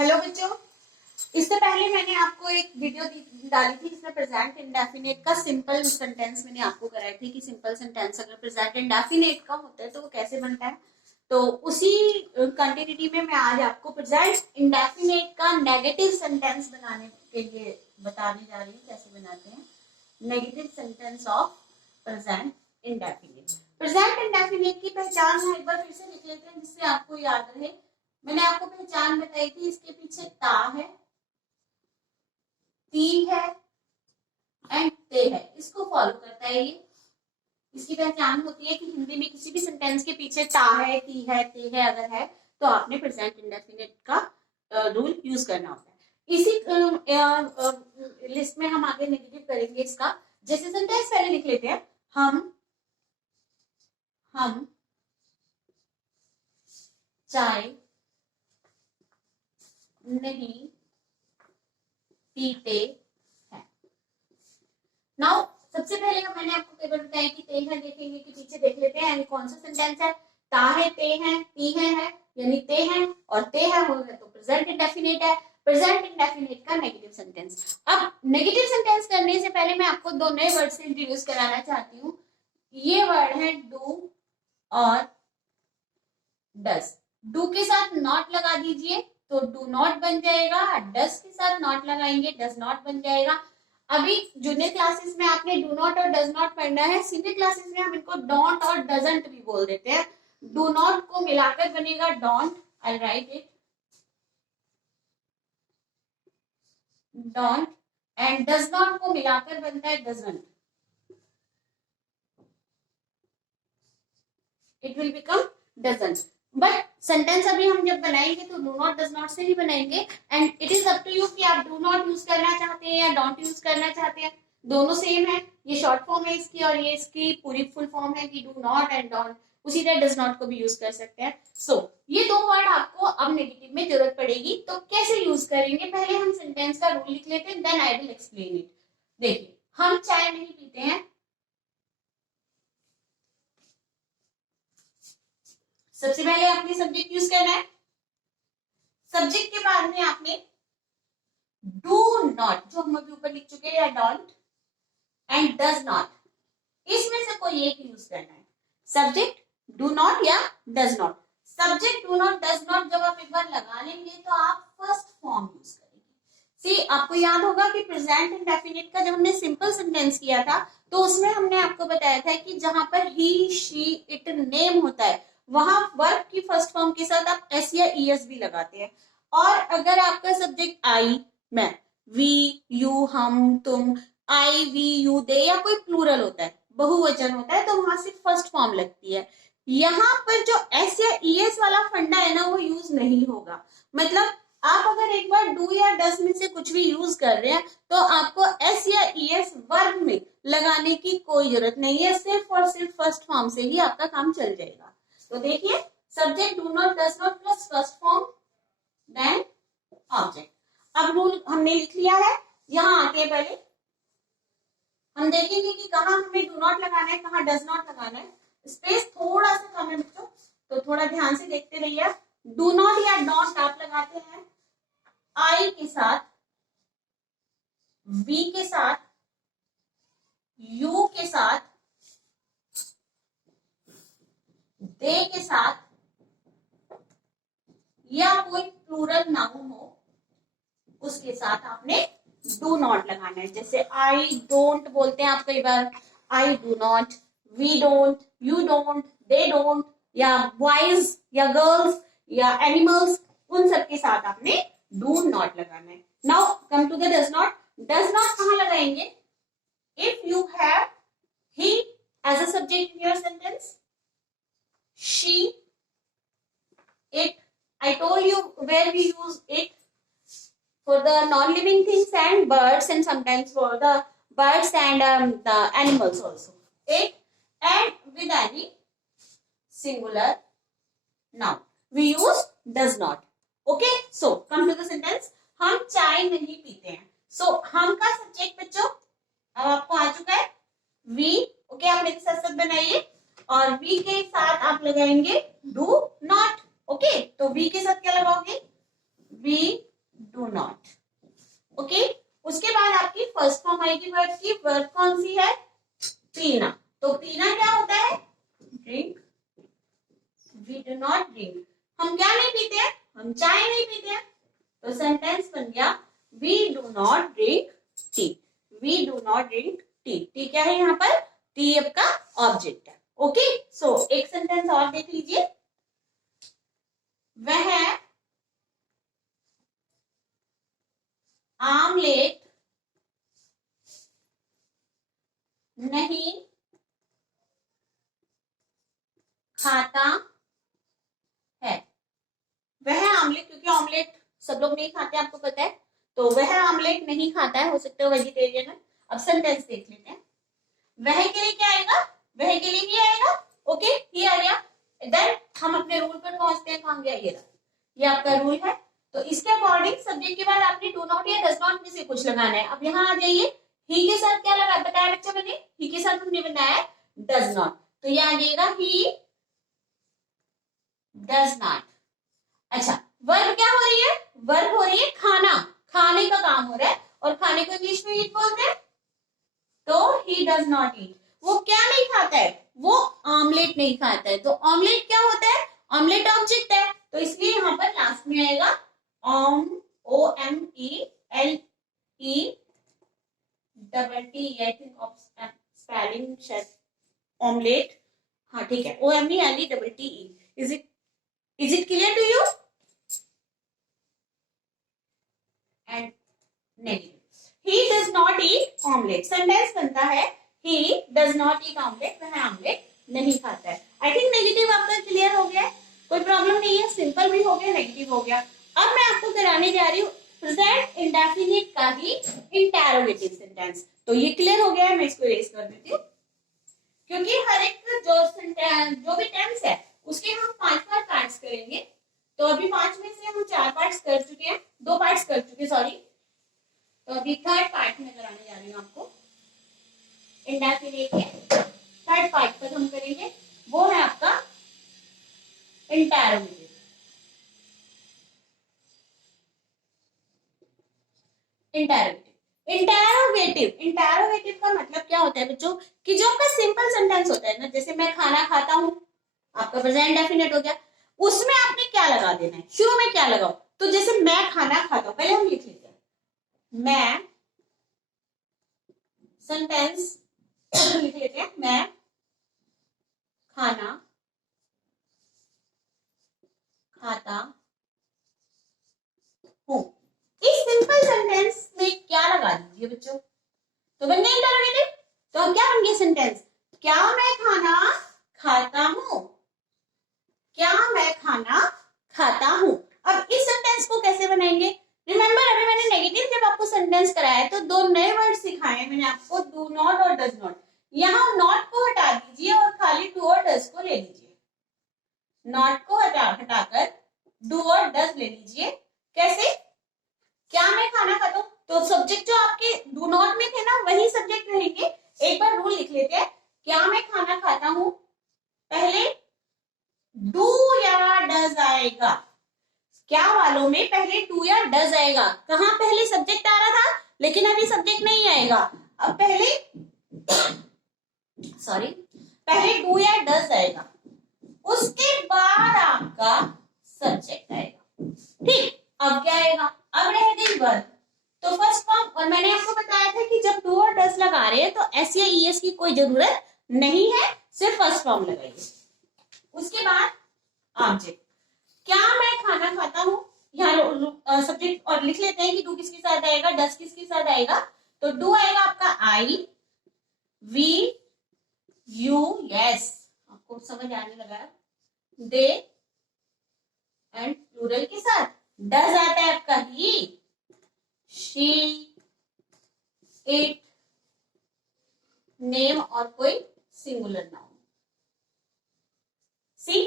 Hello बच्चों, इससे पहले मैंने आपको एक वीडियो डाली थी जिसमें प्रेजेंट इंडेफिनिट का सिंपल सेंटेंस मैंने आपको कराई थी कि सिंपल सेंटेंस अगर प्रेजेंट इंडेफिनिट का होता है तो वो कैसे बनता है। तो उसी कंटिन्यूटी में मैं आज आपको प्रेजेंट इंडेफिनिट का नेगेटिव सेंटेंस बनाने के लिए बताने जा रही हूँ कैसे बनाते हैं negative sentence of present indefinite. Present indefinite की पहचान हम एक बार फिर से लिख लेते हैं जिससे आपको याद रहे। मैंने आपको पहचान बताई थी, इसके पीछे ता है, ती है एंड ते है, इसको फॉलो करता है ये। इसकी पहचान होती है कि हिंदी में किसी भी सेंटेंस के पीछे ता है, ती है, ते है अगर है तो आपने प्रेजेंट इंडेफिनिट का रूल यूज करना होता है। इसी लिस्ट में हम आगे नेगेटिव करेंगे इसका। जैसे सेंटेंस पहले लिख लेते हैं, हम चाय नहीं पीते हैं। नाउ सबसे पहले मैंने आपको केवल बताया कि ते है, देखेंगे कि पीछे देख लेते हैं कौन सा सेंटेंस है। ता है, ते है, ती है यानी ते है और ते है हो गया तो प्रेजेंट इंडेफिनिट है। प्रेजेंट इंडेफिनिट का नेगेटिव सेंटेंस। अब नेगेटिव सेंटेंस करने से पहले मैं आपको दो नए वर्ड से इंट्रोड्यूस कराना चाहती हूँ। ये वर्ड है डू और डस। डू के साथ नॉट लगा दीजिए तो डू नॉट बन जाएगा, डस के साथ नॉट लगाएंगे डस नॉट बन जाएगा। अभी जूनियर क्लासेस में आपने डू नॉट और डज नॉट पढ़ना है, सीनियर क्लासेस में हम इनको डोंट और डजंट भी बोल देते हैं। डू नॉट को मिलाकर बनेगा don't, I right it don't, and does not को मिलाकर बनता है doesn't, it will become doesn't. But sentence अभी हम जब बनाएंगे तो डू नॉट डज नॉट से ही बनाएंगे and it is up to you कि आप डू नॉट यूज करना चाहते हैं या डोंट यूज करना चाहते हैं। दोनों सेम है, ये शॉर्ट फॉर्म है इसकी और ये इसकी पूरी फुल फॉर्म है कि डू नॉट एंड डोंट। उसी तरह डज नॉट को भी यूज कर सकते हैं। सो ये दो वर्ड आपको अब नेगेटिव में जरूरत पड़ेगी, तो कैसे यूज करेंगे पहले हम सेंटेंस का रूल लिख लेते हैं, then I will explain it. देखिए, हम चाय नहीं पीते हैं, सबसे पहले आपने सब्जेक्ट यूज करना है। सब्जेक्ट के बाद में आपने डू नॉट जो हम अभी ऊपर लिख चुके हैं या डोंट एंड डज नॉट, इसमें से कोई एक यूज करना है। सब्जेक्ट डू नॉट या does not. Subject do not does not जब आप एक बार लगा लेंगे तो आप फर्स्ट फॉर्म यूज करेंगे। सी आपको याद होगा कि प्रेजेंट इंडेफिनिट का जब हमने सिंपल सेंटेंस किया था तो उसमें हमने आपको बताया था कि जहां पर ही शी इट नेम होता है वहां वर्ब की फर्स्ट फॉर्म के साथ आप एस या ईएस भी लगाते हैं। और अगर आपका सब्जेक्ट आई, मैं, वी, यू, हम, तुम, आई, वी, यू, दे या कोई प्लूरल होता है, बहुवचन होता है, तो वहां सिर्फ फर्स्ट फॉर्म लगती है। यहाँ पर जो एस या ईएस वाला फंडा है ना वो यूज नहीं होगा। मतलब आप अगर एक बार डू या डस में से कुछ भी यूज कर रहे हैं तो आपको एस या ईएस वर्ब में लगाने की कोई जरूरत नहीं है, सिर्फ और सिर्फ फर्स्ट फॉर्म से ही आपका काम चल जाएगा। तो देखिए, subject do not does not plus first form then object. अब रूल हमने लिख लिया है। यहाँ आके पहले हम देखेंगे कि कहाँ हमें डू नॉट लगाना है, कहाँ डज नॉट लगाना है। स्पेस थोड़ा सा कम है बच्चों, तो थोड़ा ध्यान से देखते रहिए। डू नॉट या डोंट आप लगाते हैं आई के साथ, वी के साथ, यू के साथ, दे के साथ, या कोई प्लूरल नाउन हो उसके साथ आपने डू नॉट लगाना है। जैसे आई डोंट बोलते हैं आप कई बार, I do not, we don't, you don't, they don't, या बॉयज या गर्ल्स या एनिमल्स, उन सब के साथ आपने डू नॉट लगाना है। Now come to the does not. Does not कहां लगाएंगे? If you have he as a subject in your sentence, she, it, I told you where we use it for the non-living things and birds, and sometimes for the birds and the animals also. It and with any singular noun we use does not. Okay, so come to the sentence. हम चाय नहीं पीते हैं। so हम का subject बच्चों अब आपको आ चुका है we। ओके, आप मेरे साथ साथ बनाइए और वी के साथ आप लगाएंगे डू नॉट। ओके, तो वी के साथ क्या लगाओगे? We do not. ओके, उसके बाद आपकी फर्स्ट फॉर्म आएगी वर्ब की। वर्ब कौन सी है? पीना। तो पीना क्या होता है? Drink. We do not drink. हम क्या नहीं पीते हैं? हम चाय नहीं पीते हैं। तो सेंटेंस बन गया we do not drink tea. We do not drink tea. Tea क्या है यहाँ पर? टी आपका ऑब्जेक्ट है। ओके, सो एक सेंटेंस और देख लीजिए। वह आमलेट नहीं खाता है। वह आमलेट, क्योंकि ऑमलेट सब लोग नहीं खाते आपको पता है, तो वह आमलेट नहीं खाता है, हो सकता है वेजिटेरियन है। अब सेंटेंस देख लेते हैं। वह के लिए क्या आएगा? वह के लिए ही आएगा। ओके, ही आ गया। देन हम अपने रूल पर पहुंचते हैं। कहां गया? ये आपका रूल है। तो इसके अकॉर्डिंग सब्जेक्ट के बाद आपने डू नॉट या डज नॉट में से कुछ लगाना है। अब यहाँ आ जाइए, ही के साथ क्या लगा बताया बच्चा मैंने? ही के साथ हमने बनाया डज नॉट, तो ये आ जाएगा ही डज नॉट। अच्छा, वर्ब क्या हो रही है? वर्ब हो रही है खाना। खाने का काम हो रहा है, और खाने को इंग्लिश में ईट बोलते हैं। तो ही डज नॉट ईट। वो क्या नहीं खाता है? वो ऑमलेट नहीं खाता है। तो ऑमलेट क्या होता है? ऑमलेट ऑब्जेक्ट है, तो इसलिए यहाँ पर लास्ट में आएगा om, O M E L E double T. I think spelling शायद ऑमलेट, हाँ ठीक है, O M E L E double T E. Is it clear to you? And negative, he does not eat omelette. Sentence बनता है he does not eat omelette, वह omelette नहीं खाता है। आई थिंक नेगेटिव आपका क्लियर हो गया है, कोई प्रॉब्लम नहीं है। सिंपल भी हो गया, नेगेटिव हो गया। अब मैं आपको कराने जा रही हूँ प्रेजेंट इंडेफिनिट का ही इंटेरोगेटिव सेंटेंस। तो ये क्लियर हो गया है, मैं इसको इरेज कर देती हूँ, क्योंकि हर एक जो भी टेंस है उसके हम 5 पार्ट्स करेंगे। तो अभी 5 में से हम 4 पार्ट्स कर चुके हैं, 2 पार्ट्स कर चुके, सॉरी। तो अभी थर्ड पार्ट में कराने जा रही हूँ आपको इंडेफिनिट के। थर्ड पार्ट पर हम करेंगे, वो है आपका इंटेरोगेटिव। इंटेरोगेटिव का मतलब क्या होता है बच्चों? कि जो आपका सिंपल सेंटेंस होता है ना, जैसे मैं खाना खाता हूँ, आपका प्रेजेंट डेफिनेट हो गया। उसमें आपने क्या लगा देना है? शुरू में क्या लगाओ? तो जैसे मैं खाना खाता हूँ, पहले हम लिख लेते हैं मैं, सेंटेंस लिख लेते हैं मैं खाना खाता हूँ। इस सिंपल सेंटेंस में क्या लगा दीजिए बच्चों? तो बन गया इंटरोगेटिव। तो क्या बन गया सेंटेंस? क्या मैं खाना खाता हूँ? क्या मैं खाना खाता हूँ? अब इस सेंटेंस को कैसे बनाएंगे? रिमेंबर, अभी मैंने नेगेटिव जब आपको सेंटेंस कराया तो 2 नए वर्ड सिखाए मैंने आपको, डू नॉट और डज नॉट। यहाँ नॉट को हटा दीजिए और खाली डू और डज को ले लीजिए। नॉट को हटाकर डू और डज ले लीजिए। कैसे? क्या मैं खाना खाता हूँ, तो सब्जेक्ट जो आपके डू नॉट में थे ना, वही सब्जेक्ट रहेंगे। एक बार रूल लिख लेते हैं, क्या मैं खाना खाता हूँ, पहले डू या डज आएगा। क्या वालों में पहले डू या डज आएगा। कहां पहले सब्जेक्ट आ रहा था, लेकिन अभी सब्जेक्ट नहीं आएगा। अब पहले सॉरी, पहले डू या डज आएगा, उसके बाद आपका सब्जेक्ट आएगा। ठीक, अब क्या आएगा? अब रह गई वर्ब। तो फर्स्ट फॉर्म, और मैंने आपको बताया था कि जब डू और डज लगा रहे हैं तो एस या ईएस की कोई जरूरत नहीं है, सिर्फ फर्स्ट फॉर्म लगाइए। उसके बाद ऑब्जेक्ट, क्या मैं खाना खाता हूँ, यहाँ सब्जेक्ट और लिख लेते हैं कि डू किसके साथ आएगा, डज किसके साथ आएगा। तो डू आएगा आपका आई, वी, यू, यस, आपको समझ आने लगा, दे एंड प्लूरल के साथ। डज आता है आपका ही, शी, इट, नेम और कोई सिंगुलर नाउन। सी,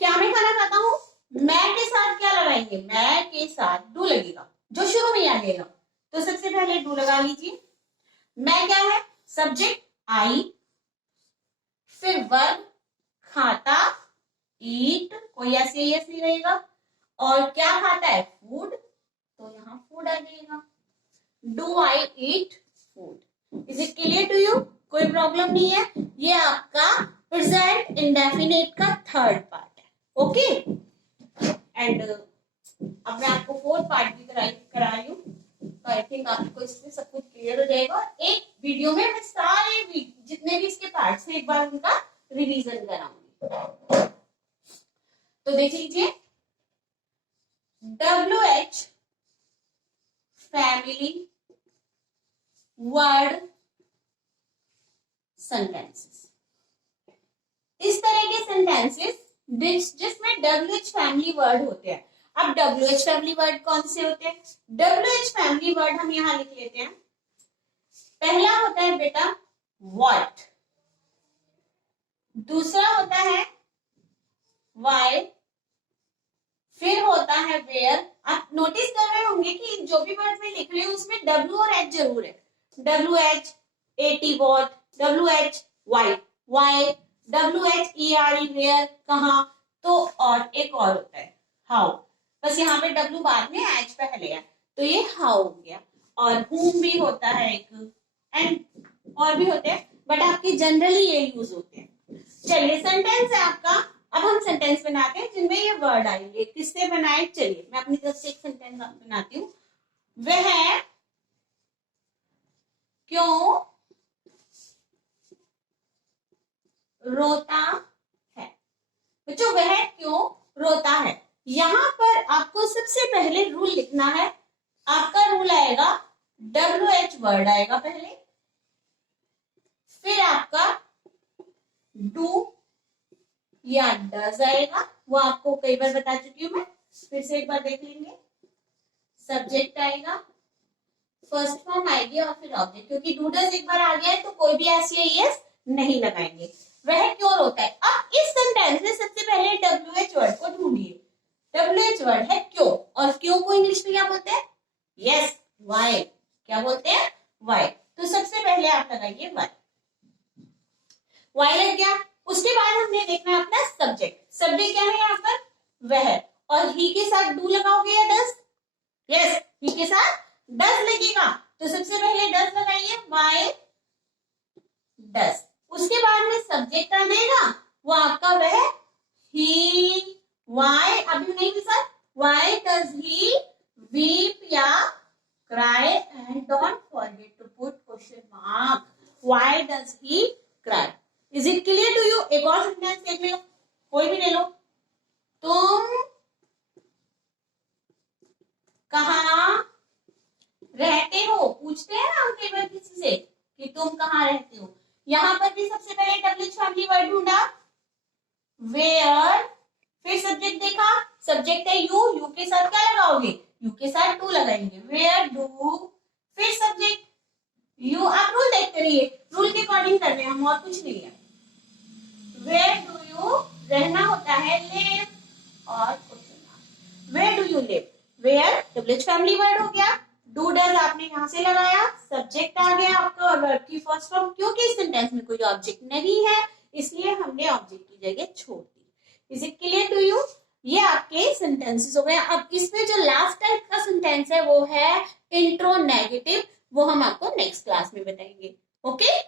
क्या मैं खाना खाता हूँ, मैं के साथ क्या लगाएंगे? मैं के साथ डू लगेगा, जो शुरू में आ जाएगा। तो सबसे पहले डू लगा लीजिए। मैं क्या है? सब्जेक्ट आई, फिर वर्ब खाता, ईट, कोई ऐसे यस नहीं रहेगा, और क्या खाता है? फूड, तो यहाँ do I eat food. Is it clear to you? कोई प्रॉब्लम नहीं है। ये आपका प्रेजेंट इंडेफिनिट का थर्ड पार्ट है। ओके एंड अब मैं आपको फोर्थ पार्ट भी कराई हूँ, तो आई थिंक आपको इसमें सब कुछ क्लियर हो जाएगा। एक वीडियो में मैं सारे जितने भी इसके पार्ट्स हैं एक बार उनका रिवीजन कराऊंगी। तो देख लीजिए, WH फैमिली वर्ड सेंटेंसेस। इस तरह के सेंटेंसेस जिसमें WH फैमिली वर्ड होते हैं। अब WH फैमिली वर्ड कौन से होते हैं? WH फैमिली वर्ड हम यहां लिख लेते हैं। पहला होता है बेटा व्हाट, दूसरा होता है वाई, फिर होता है वेयर। आप नोटिस कर रहे होंगे कि जो भी वर्ड में लिख रहे हैं उसमें W और H जरूर है। WH AT what, WH why, why, WHERE where कहाँ, तो और एक और होता है हाउ। बस यहाँ पे W बाद में H पहले है, तो ये हाउ हो गया। और whom भी होता है एक, एंड और भी होते हैं, बट आपके जनरली ये यूज होते हैं। चलिए सेंटेंस है आपका। अब हम सेंटेंस बनाते हैं जिनमें ये वर्ड आएंगे। किससे बनाए? चलिए मैं अपनी तरफ से एक सेंटेंस बनाती हूँ। वह क्यों रोता है? बच्चों वह क्यों रोता है, यहां पर आपको सबसे पहले रूल लिखना है। आपका रूल आएगा WH वर्ड आएगा पहले, फिर आपका डू या डज आएगा, वो आपको कई बार बता चुकी हूं मैं, फिर से एक बार देख लेंगे। सब्जेक्ट आएगा, फर्स्ट फॉर्म आएगी और फिर ऑब्जेक्ट, क्योंकि डू डज एक बार आ गया है तो कोई भी एस नहीं लगाएंगे। वह क्यों रोता है। अब इस सेंटेंस में सबसे पहले WH वर्ड को ढूंढिए। WH वर्ड है क्यों, और क्यों को इंग्लिश में क्या बोलते हैं? Yes why. क्या बोलते हैं? वाई। तो सबसे पहले आप लगाइए वाई। वाई लग गया। उसके बाद हमने देखना है अपना सब्जेक्ट। सब्जेक्ट क्या है यहाँ पर? वह, और ही के साथ डू लगाओगे या डज? यस, ही के साथ डज लगेगा, तो सबसे पहले डज लगाइए, वाई डज। उसके बाद में सब्जेक्ट आ जाएगा, वो आपका वह ही, वाई अभी नहीं sir, why does he weep या cry, and don't forget to put question mark, why does he cry. Is it clear to you? एक और सेंटेंस देख लो, कोई भी ले लो। तुम कहाँ रहते हो? पूछते हैं ना हम कई बार किसी से कि तुम कहाँ रहते हो। यहां पर भी सबसे पहले WH फैमिली वर्ड ढूंढा, वेयर, फिर सब्जेक्ट देखा, सब्जेक्ट है यू, यू के साथ क्या लगाओगे? यू के साथ डू लगाएंगे, वेयर डू, फिर सब्जेक्ट यू। आप रूल देखते रहिए, रूल के अकॉर्डिंग कर रहे हैं हम, और कुछ नहीं है। वेयर डू यू रहना होता है, लिव, और question where do you live. Where WH family word हो गया, डू डज आपने यहां से लगाया, सब्जेक्ट आ गया आपका और वर्ब की फर्स्ट फॉर्म। क्योंकि इस सेंटेंस में कोई ऑब्जेक्ट नहीं है इसलिए हमने ऑब्जेक्ट की जगह छोड़ दी। Is it clear to you? ये आपके सेंटेंसेस हो गए। अब इसमें जो लास्ट टाइप का सेंटेंस है वो है इंट्रोनेगेटिव, वो हम आपको नेक्स्ट क्लास में बताएंगे। ओके